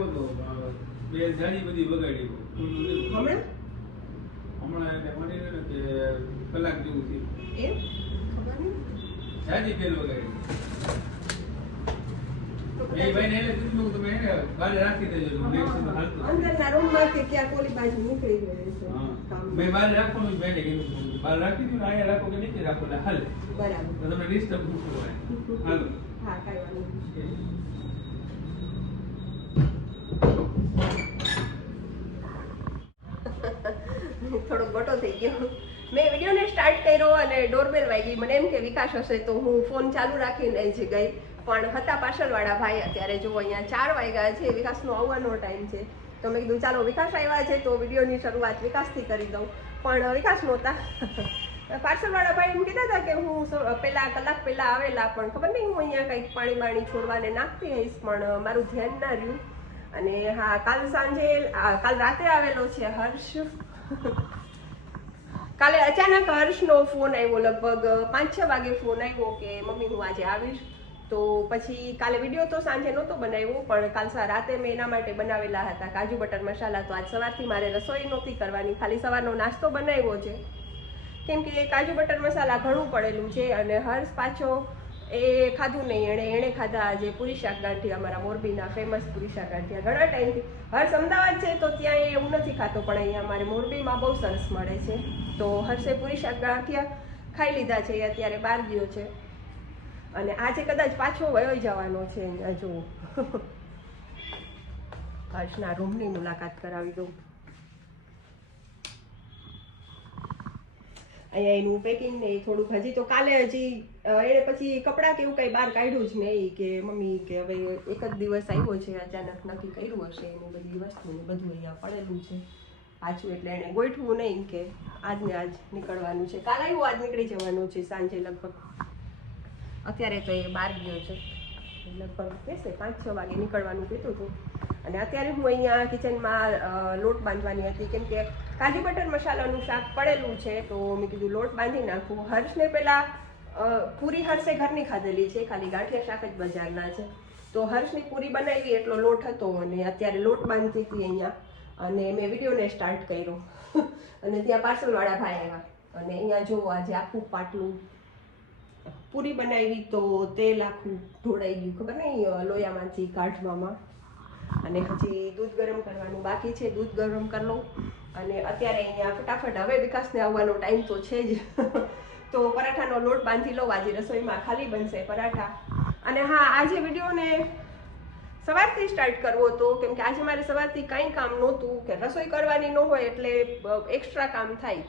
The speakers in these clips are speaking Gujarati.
આવ્યો તો બે જાડી બધી બગાડી હમણાં એટલે મળી ને કે કલાક જેવું થયું એમ ખબર નહીં જાડી બેલ વગાડી એ ભાઈને એટલે કીધું તમે એને બારે રાખી દેજો નેક્સ્ટ હાલતું અંદરના રૂમમાંથી ક્યાંક ઓલી બાજુ નીકળી ગયો છે કામ મેં બારે રાખવાનું જ મેને કીધું બાર રાખી દીધું અહીંયા રાખો કે નીચે રાખો એટલે હાલે બરાબર તો તમને ડિસ્ટર્બ ન કરવાય હાલો હા કાંઈ વાંધો નહીં થોડો ગોટો થઈ ગયો મેં વિડીયોને સ્ટાર્ટ કર્યો અને ડોરબેલ વાગી મને એમ કે વિકાસ હશે તો હું ફોન ચાલુ રાખીને જ ગઈ પણ હતા પાછળવાળા ભાઈ અત્યારે જો અહીંયા 4 વાગ્યા છે વિકાસનો આવવાનો ટાઈમ છે તો મેં કીધું ચાલો વિકાસ આવ્યા છે તો વિડીયોની શરૂઆત વિકાસથી કરી દઉં પણ વિકાસ નહોતા પાર્સલવાળા ભાઈ એમ કીધા હતા કે હું કલાક પહેલા આવેલા પણ ખબર નહીં હું અહીંયા કંઈક પાણી છોડવાને નાખતી હઈશ પણ મારું ધ્યાન ના રહ્યું અને હા કાલ રાતે આવેલો છે હર્ષ કાલે અચાનક હર્ષનો ફોન આવ્યો લગભગ 5-6 વાગે ફોન આવ્યો કે મમ્મી હું આજે આવીશ તો પછી કાલે વિડીયો તો સાંજે નહોતો બનાવ્યો પણ કાલ રાતે મેં એના માટે બનાવેલા હતા કાજુ બટર મસાલા તો આજ સવારથી મારે રસોઈ નહોતી કરવાની ખાલી સવારનો નાસ્તો બનાવ્યો છે કેમ કે કાજુ બટર મસાલા ઘણું પડેલું છે અને હર્ષ પાછો એ ખાધું નહીં એણે ખાધા આજે પૂરી શાક ગાંઠિયા અમારા મોરબીના ફેમસ પૂરી શાક ગાંઠિયા ઘણા ટાઈમથી હર્ષ અમદાવાદ છે તો ત્યાં એ એવું નથી ખાતો પણ અહીંયા અમારે મોરબીમાં બહુ સરસ મળે છે તો હર્ષે પૂરી શાક ગાંઠિયા ખાઈ લીધા છે એ અત્યારે બહાર ગયો છે અને આજે કદાચ પાછો વયો જવાનો છે અહીંયા જુઓ હર્ષના રૂમની મુલાકાત કરાવી દઉં અહીંયા એનું પેકિંગ ને થોડુંક હજી તો કાલે હજી એને પછી કપડાં કે એવું કંઈ બહાર કાઢ્યું જ નહીં કે મમ્મી કે હવે એક જ દિવસ આવ્યો છે અચાનક નક્કી કર્યું હશે એની બધી વસ્તુ ને બધું અહીંયા પડેલું છે પાછું એટલે એને ગોઠવું નહીં કે આજને આજ નીકળવાનું છે કાલ આવ્યું આજ નીકળી જવાનું છે સાંજે લગભગ અત્યારે તો એ બહાર ગયો છે લગભગ કહેશે 5-6 વાગે નીકળવાનું કીધું હતું અને અત્યારે હું અહીંયા કિચનમાં લોટ બાંધવાની હતી કેમ કે કાજુ બટર મસાલાનું શાક પડેલું છે તો મેં કીધું લોટ બાંધી નાખું હર્ષને પહેલાં પૂરી હર્ષે ઘરની ખાધેલી છે ખાલી ગાંઠિયા શાક જ બજારના છે તો હર્ષની પૂરી બનાવી એટલો લોટ હતો અને અત્યારે લોટ બાંધતી હતી અહીંયા અને મેં વિડીયોને સ્ટાર્ટ કર્યો અને ત્યાં પાર્સલવાળા ભાઈ આવ્યા અને અહીંયા જો આજે આખું પાટલું પૂરી બનાવી તો તેલ આખું ઢોળાઈ ગયું ખબર નહીં લોયામાંથી કાઢવામાં અને પછી દૂધ ગરમ કરવાનું બાકી છે દૂધ ગરમ કરી લઉં અને અત્યારે અહીંયા ફટાફટ હવે વિકાસને આવવાનો ટાઈમ તો છે જ તો પરાઠાનો લોટ બાંધી લઉં આજે રસોઈમાં ખાલી બનશે પરાઠા અને હા આજે વિડીયોને સવારથી સ્ટાર્ટ કરવો હતો કેમ કે આજે મારે સવારથી કંઈ કામ નહોતું કે રસોઈ કરવાની ન હોય એટલે એક્સ્ટ્રા કામ થાય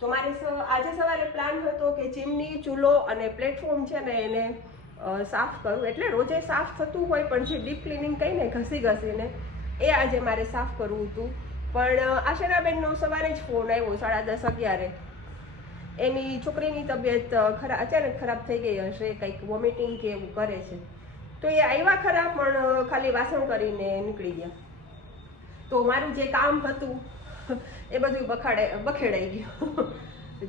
તો મારે આજે સવારે પ્લાન હતો કે ચીમની ચૂલો અને પ્લેટફોર્મ છે ને એને સાફ કરું એટલે રોજે સાફ થતું હોય પણ જે ડીપ ક્લિનિંગ કહીને ઘસીને એ આજે મારે સાફ કરવું હતું પણ આશરાબેનનો સવારે જ ફોન આવ્યો 10:30-11 એની છોકરીની તબિયત અચાનક ખરાબ થઈ ગઈ હશે કંઈક વોમિટિંગ કે એવું કરે છે તો એ આવ્યા ખરા પણ ખાલી વાસણ કરીને નીકળી ગયા તો મારું જે કામ હતું એ બધું બખેડાઈ ગયું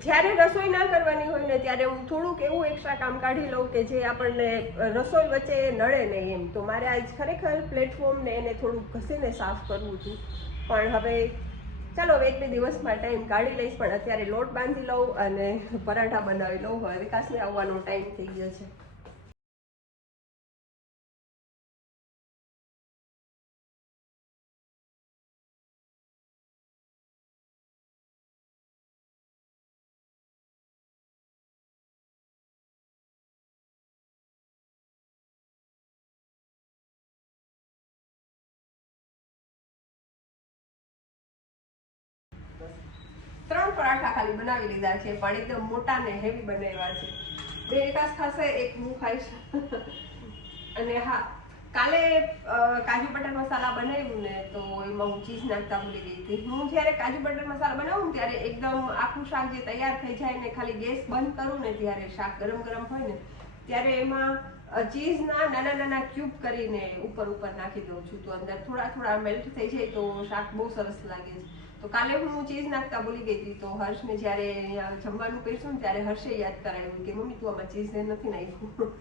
જ્યારે રસોઈ ના કરવાની હોય ને ત્યારે હું થોડુંક એવું એક્સ્ટ્રા કામ કાઢી લઉં કે જે આપણને રસોઈ વચ્ચે નડે નહીં એમ તો મારે આજ ખરેખર પ્લેટફોર્મને એને થોડુંક ઘસીને સાફ કરવું હતું પણ હવે ચાલો 1-2 દિવસમાં ટાઈમ કાઢી લઈશ પણ અત્યારે લોટ બાંધી લઉં અને પરાઠા બનાવી લઉં હવે વિકાસને આવવાનો ટાઈમ થઈ ગયો છે ત્રણ પરાઠા ખાલી બનાવી લીધા છે પણ એકદમ મોટા ને હેવી બનાવ્યા છે બે વિકાસ ખાશે એક હું ખાઈશ અને હા કાલે કાજુ બટર મસાલા બનાવ્યું ને તો એમાં હું ચીઝ નાખતા ભૂલી ગઈ હતી હું જ્યારે કાજુ બટર મસાલા બનાવું ત્યારે એકદમ આખું શાક જે તૈયાર થઈ જાય ને ખાલી ગેસ બંધ કરું ને ત્યારે શાક ગરમ હોય ને ત્યારે એમાં ચીઝના નાના ક્યુબ કરીને ઉપર નાખી દઉં છું તો અંદર થોડા મેલ્ટ થઈ જાય તો શાક બહુ સરસ લાગે છે તો કાલે હું ચીઝ નાખતા ભૂલી ગઈ હતી તો હર્ષને જ્યારે જમવાનું પીરશું ને ત્યારે હર્ષે યાદ કરાવ્યું કે મમ્મી તું આમાં ચીઝ નથી નાખ્યું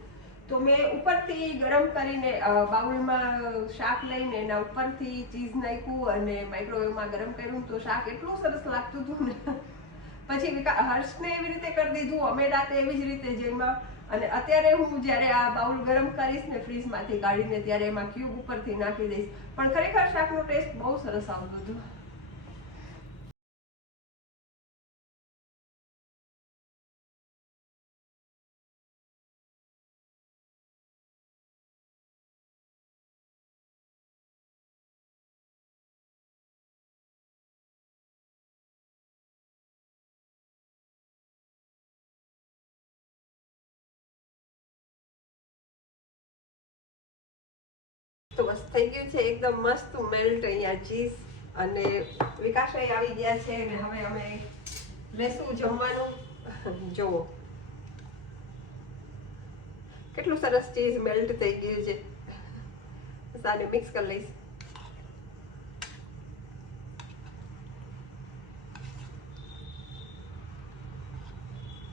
તો મેં ઉપરથી ગરમ કરીને બાઉલમાં શાક લઈને એના ઉપરથી ચીઝ નાખ્યું અને માઇક્રોવેવમાં ગરમ કર્યું તો શાક એટલું સરસ લાગતું હતું ને. પછી હર્ષને એવી રીતે કરી દીધું, અમે રાતે એવી જ રીતે જમ્યા અને અત્યારે હું જ્યારે આ બાઉલ ગરમ કરીશ ને ફ્રીજમાંથી કાઢીને ત્યારે એમાં ક્યુબ ઉપરથી નાખી દઈશ. પણ ખરેખર શાકનો ટેસ્ટ બહુ સરસ આવતું હતું. તો બસ થઈ ગયું છે એકદમ મસ્ત મેલ્ટ અહીંયા ચીઝ અને વિકાસભાઈ આવી ગયા છે અને હવે અમે લેશું જમવાનું. જુઓ કેટલું સરસ ચીઝ મેલ્ટ થઈ ગયું છે. આને મિક્સ કરી લઈશ.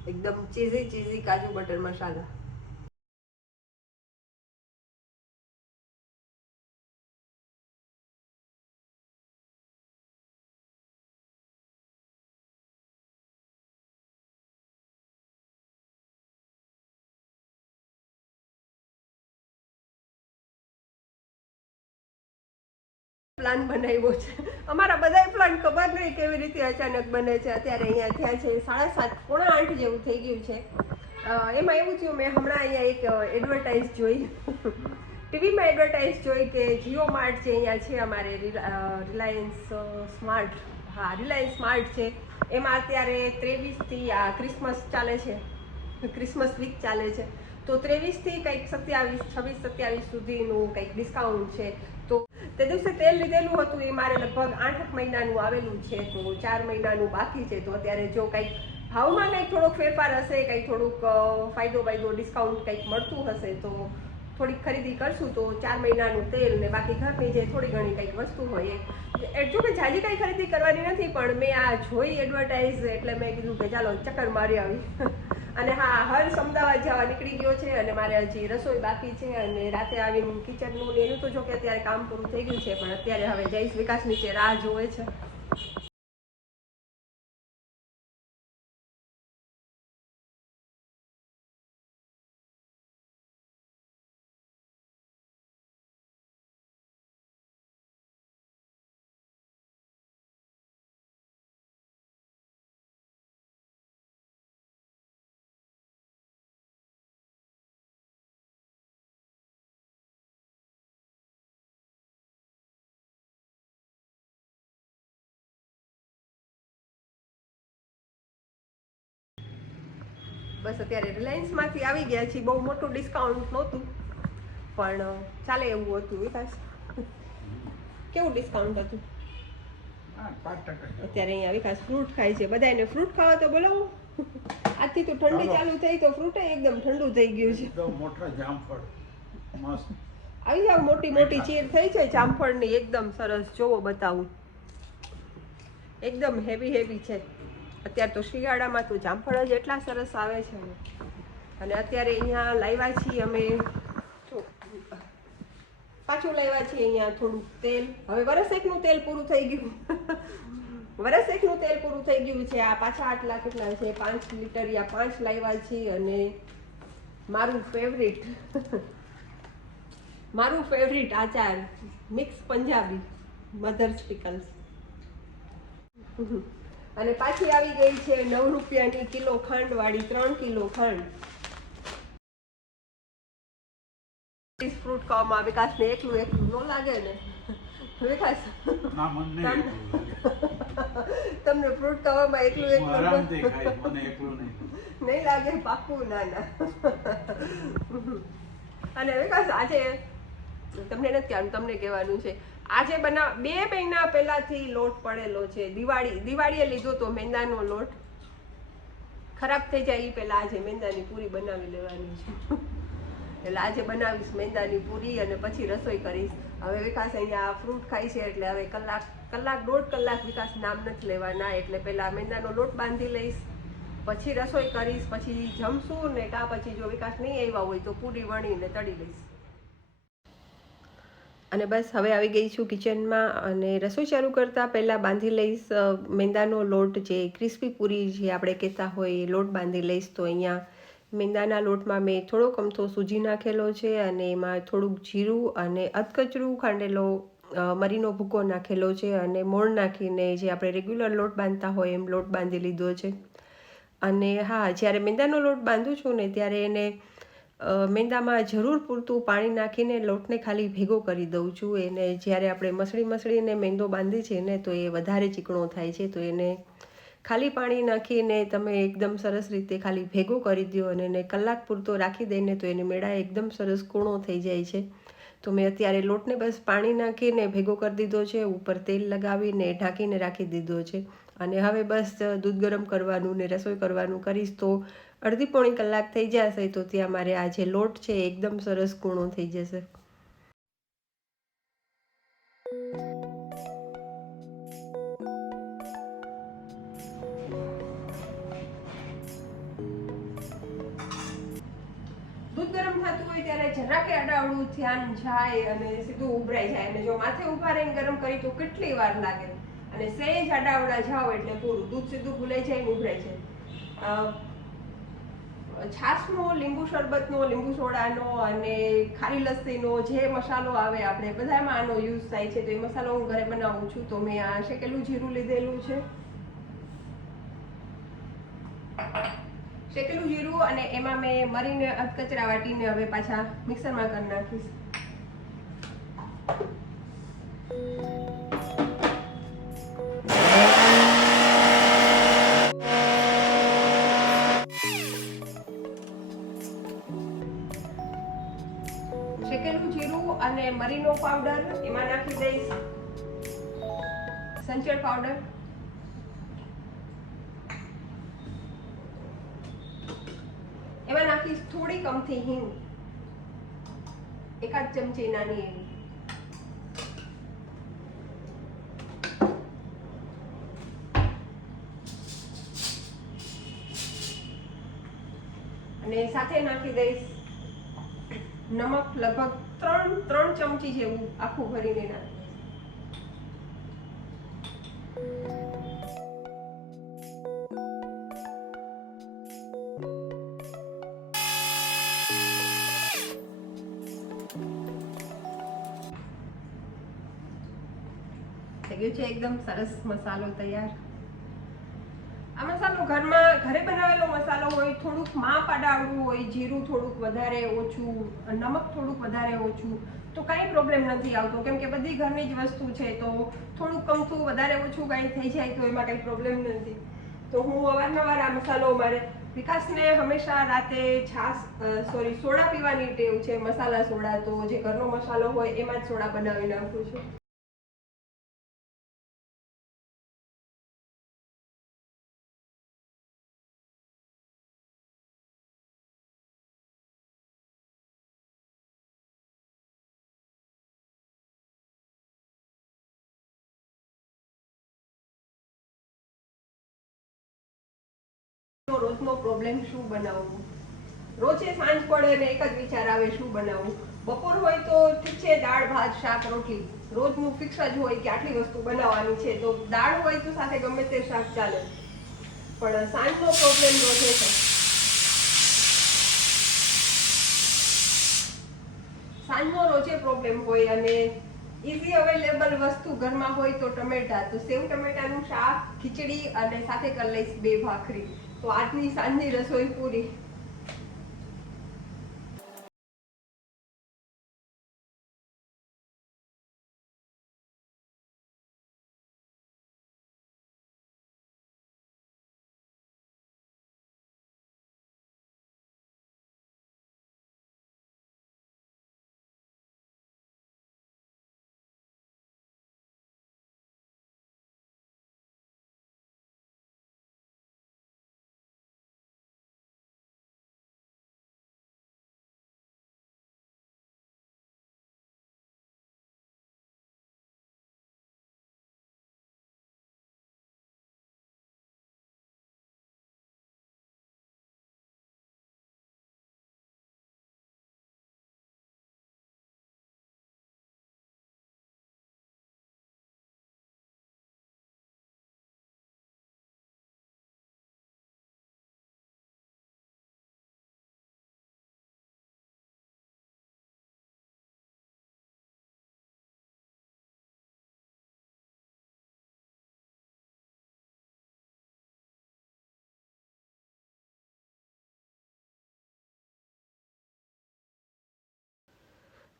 એકદમ ચીઝી કાજુ બટર મસાલા. પ્લાન બનાવ્યો છે. અમારા બધાય પ્લાન ખબર નહીં કેવી રીતે અચાનક બને છે. અત્યારે અહીંયા થયા છે 7:30 પોણા 8 જેવું થઈ ગયું છે. એમાં એવું થયું, મેં હમણાં અહીંયા એક એડવર્ટાઇઝ જોઈ, ટીવીમાં એડવર્ટાઇઝ જોઈ કે જીઓ માર્ટ છે અહીંયા છે અમારે રિલાયન્સ સ્માર્ટ. હા, રિલાયન્સ સ્માર્ટ છે. એમાં અત્યારે 23થી આ ક્રિસમસ ચાલે છે, ક્રિસમસ વીક ચાલે છે. તો 23થી કંઈક 26-27 સુધીનું કંઈક ડિસ્કાઉન્ટ છે. તો તે દિવસે તેલ લીધેલું હતું એ મારે લગભગ 8 મહિનાનું આવેલું છે, તો 4 મહિનાનું બાકી છે. તો અત્યારે જો કંઈક ભાવમાં કંઈક થોડોક ફેરફાર હશે, કંઈક થોડુંક ફાયદો ડિસ્કાઉન્ટ કંઈક મળતું હશે તો થોડીક ખરીદી કરશું. તો 4 મહિનાનું તેલ ને બાકી ઘરની જે થોડી ઘણી કંઈક વસ્તુ હોય એ જો કે જાજી કંઈ ખરીદી કરવાની નથી, પણ મેં આ જોઈ એડવર્ટાઇઝ એટલે મેં કીધું કે ચાલો ચક્કર મારી આવી. અને હા, હર્ષ અમદાવાદ જવા નીકળી ગયો છે અને મારે હજી રસોઈ બાકી છે અને રાતે આવીને કિચનનું ને એનું તો જો કે અત્યારે કામ પૂરું થઈ ગયું છે, પણ અત્યારે હવે જઈશ વિકાસ નીચે રાહ જોવે છે. બસ અત્યારે રિલાયન્સમાંથી આવી ગયા છીએ. બહુ મોટું ડિસ્કાઉન્ટ નહોતું પણ ચાલે એવું હતું. વિકાસ કેવું ડિસ્કાઉન્ટ હતું? અત્યારે અહીંયા વિકાસ ફ્રૂટ ખાય છે. બધાને ફ્રૂટ ખાવા તો બોલાવો. આજથી તો ઠંડી ચાલુ થઈ તો ફ્રૂટ એકદમ ઠંડુ થઈ ગયું છે. મોટા જામફળ મસ્ત આવી જાવ. મોટી મોટી ચીર થઈ છે જામફળની, એકદમ સરસ. જોવો બતાવું, એકદમ હેવી છે. અત્યારે તો શિયાળામાં તો જામફળ જ એટલા સરસ આવે છે ને. અને અત્યારે અહીંયા લાવ્યા છીએ અમે, પાછું લાવ્યા છીએ અહીંયા થોડુંક તેલ. હવે વરસ એકનું તેલ પૂરું થઈ ગયું. વરસ એકનું તેલ પૂરું થઈ ગયું છે. આ પાછા આટલા કેટલા છે, 5 લીટર યા 5 લાવ્યા છીએ. અને મારું ફેવરિટ આચાર મિક્સ પંજાબી મધર્સ પિકલ્સ. અને પાછી આવી ગઈ છે 9 રૂપિયાની કિલો ખાંડ વાળી 3 કિલો ખાંડ. ફ્રૂટ ખાવામાં વિકાસને એકલું ન લાગે ને? વિકાસ, તમને ફ્રૂટ ખાવામાં એકલું નહીં લાગે? પાકું? ના. અને વિકાસ આજે તમને નથી કહેવાનું, તમને કહેવાનું છે. આજે 2 મહિના પહેલાથી લોટ પડેલો છે. દિવાળીએ લીધો તો મેંદાનો લોટ, ખરાબ થઈ જાય એ પહેલા આજે મેંદાની પૂરી બનાવી લેવાની છે. એટલે આજે બનાવીશ મેંદાની પૂરી અને પછી રસોઈ કરીશ. હવે વિકાસ અહીંયા ફ્રૂટ ખાય છે એટલે હવે કલાક 1.5 કલાક વિકાસ નામ નથી લેવાના. એટલે પહેલા મેંદાનો લોટ બાંધી લઈશ, પછી રસોઈ કરીશ, પછી જમશું ને કાં પછી જો વિકાસ નહીં આવ્યા હોય તો પૂરી વણીને તળી લઈશ. અને બસ હવે આવી ગઈ છું કિચનમાં અને રસોઈ ચાલુ કરતાં પહેલાં બાંધી લઈશ મેંદાનો લોટ, જે ક્રિસ્પી પૂરી જે આપણે કહેતા હોય એ લોટ બાંધી લઈશ. તો અહીંયા મેંદાના લોટમાં મેં થોડોક અમથો સૂજી નાખેલો છે અને એમાં થોડુંક જીરું અને અધકચરું ખાંડેલો મરીનો ભૂકો નાખેલો છે અને મોણ નાખીને જે આપણે રેગ્યુલર લોટ બાંધતા હોય એમ લોટ બાંધી લીધો છે. અને હા, જ્યારે મેંદાનો લોટ બાંધું છું ને ત્યારે એને મેંદામાં જરૂર પૂરતું પાણી નાખીને લોટને ખાલી ભેગો કરી દઉં છું. એને જ્યારે આપણે મસળીને મેંદો બાંધી છે ને તો એ વધારે ચીકણો થાય છે. તો એને ખાલી પાણી નાખીને તમે એકદમ સરસ રીતે ખાલી ભેગો કરી દો અને એને કલાક પૂરતો રાખી દઈને તો એને મેળા એકદમ સરસ કૂણો થઈ જાય છે. તો મેં અત્યારે લોટને બસ પાણી નાખીને ભેગો કરી દીધો છે, ઉપર તેલ લગાવીને ઢાંકીને રાખી દીધો છે. અને હવે બસ દૂધ ગરમ કરવાનું ને રસોઈ કરવાનું કરીશ. તો અડધી પોણી કલાક થઈ જશે તો ત્યાં મારે આ જે લોટ છે એકદમ સરસ કૂણો થઈ જશે. દૂધ ગરમ થતું હોય ત્યારે જરાકે આડાવડું ધ્યાન જાય અને સીધું ઉભરાઈ જાય. અને જો માથે ઉભા રહીને ગરમ કરી તો કેટલી વાર લાગે. અને સહેજ આડાવડા જાઓ એટલે પૂરું દૂધ સીધું ભૂલાઈ જાય ને ઉભરાઈ જાય. છાશનો, લીંબુ શરબતનો, લીંબુ સોડાનો અને ખારી લસ્સીનો જે મસાલો આવે આપણે બધામાં આનો યુઝ થાય છે. તો એ મસાલો હું ઘરે બનાવું છું. તો મેં આ શેકેલું જીરું લીધેલું છે, શેકેલું જીરું, અને એમાં મેં મરીને અધકચરા વાટીને હવે પાછા મિક્સરમાં કરી નાખીશ. શેકેલું જીરું અને મરીનો પાવડર, એમાં નાખી દઈશ સંચળ પાવડર, એમાં નાખીશ થોડી અમથી હિંગ, એકાદ ચમચી નાની એવી, અને સાથે નાખી દઈશ નમક, લગભગ 3 ચમચી જેવું આખું ભરીને નાખી. થઈ ગયું છે એકદમ સરસ મસાલો તૈયાર. આ મસાલો ઘરે બનાવેલો મસાલો હોય, થોડુંક માપ આડાવડું હોય, જીરું થોડુંક વધારે ઓછું, નમક થોડુંક વધારે ઓછું, તો કાંઈ પ્રોબ્લેમ નથી આવતો, કેમ કે બધી ઘરની જ વસ્તુ છે. તો થોડુંક કમથું વધારે ઓછું કાંઈ થઈ જાય તો એમાં કાંઈ પ્રોબ્લેમ નથી. તો હું અવારનવાર આ મસાલો મારે વિકાસને હંમેશા રાતે સોડા પીવાની ટેવ છે, મસાલા સોડા. તો જે ઘરનો મસાલો હોય એમાં જ સોડા બનાવી નાખું છું. રોજનો પ્રોબ્લેમ શું બનાવવું, રોજે સાંજ પડે ને એક જ વિચાર આવે શું બનાવવું. બપોર હોય તો ઠીક છે, દાળ ભાત શાક રોટલી રોજનું ફિક્સ જ હોય કે આટલી વસ્તુ બનાવવાની છે. તો દાળ હોય તો સાથે ગમે તે શાક ચાલે, પણ સાંજનો પ્રોબ્લેમ રોજે છે. સાંજનો રોજે પ્રોબ્લેમ હોય અને ઇઝી અવેલેબલ વસ્તુ ઘરમાં હોય તો ટમેટા. તો સેવ ટમેટાનું શાક, ખીચડી અને સાથે કરી લઈશ 2 ભાખરી. તો આજની સાંજની રસોઈ પૂરી.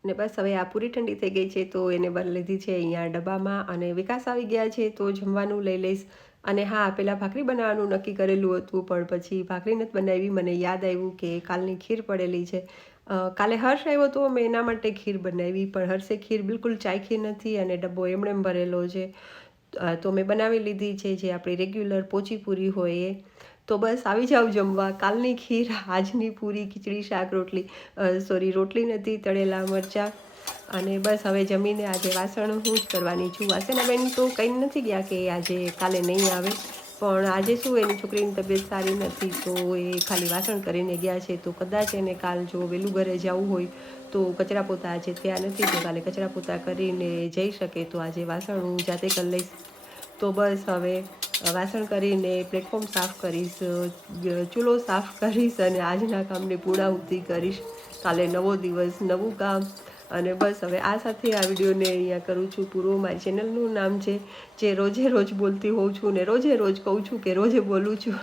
ને બસ હવે આ પૂરી ઠંડી થઈ ગઈ છે તો એને ભરી લીધી છે અહીંયા ડબ્બામાં, અને વિકાસ આવી ગયા છે તો જમવાનું લઈ લઈશ. અને હા, પહેલાં ભાખરી બનાવવાનું નક્કી કરેલું હતું, પણ પછી ભાખરી નથી બનાવી. મને યાદ આવ્યું કે કાલની ખીર પડેલી છે. કાલે હર્ષ આવ્યો તો મેં એના માટે ખીર બનાવી, પણ હર્ષે ખીર બિલકુલ ચાખી નથી અને ડબ્બો એમણે ભરેલો છે. તો મેં બનાવી લીધી છે જે આપણી રેગ્યુલર પોચી પૂરી હોય એ. તો બસ આવી જાવ જમવા. કાલની ખીર, આજની પૂરી, ખીચડી, શાક, રોટલી, રોટલી નથી, તળેલા મરચાં. અને બસ હવે જમીને આજે વાસણ હું જ કરવાની છું. વાસણાબેન તો કંઈ નથી ગયા કે આજે કાલે નહીં આવે, પણ આજે શું એની છોકરીની તબિયત સારી નથી તો એ ખાલી વાસણ કરીને ગયા છે. તો કદાચ એને કાલ જો વહેલું ઘરે જવું હોય તો કચરા પોતા આજે ત્યાં નથી, તો કાલે કચરા પોતા કરીને જઈ શકે. તો આજે વાસણ હું જાતે કરી લઈશ. તો બસ હવે વાસણ કરીને પ્લેટફોર્મ સાફ કરીશ, ચૂલો સાફ કરીશ અને આજના કામને પૂર્ણાહુતિ કરીશ. કાલે નવો દિવસ, નવું કામ. અને બસ હવે આ સાથે આ વિડીયોને અહીંયા કરું છું પૂરો. મારી ચેનલનું નામ છે જે રોજે રોજ બોલતી હોઉં છું ને રોજે રોજ કહું છું કે રોજે બોલું છું.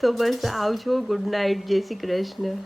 તો બસ આવજો. Good night. જય શ્રી કૃષ્ણ.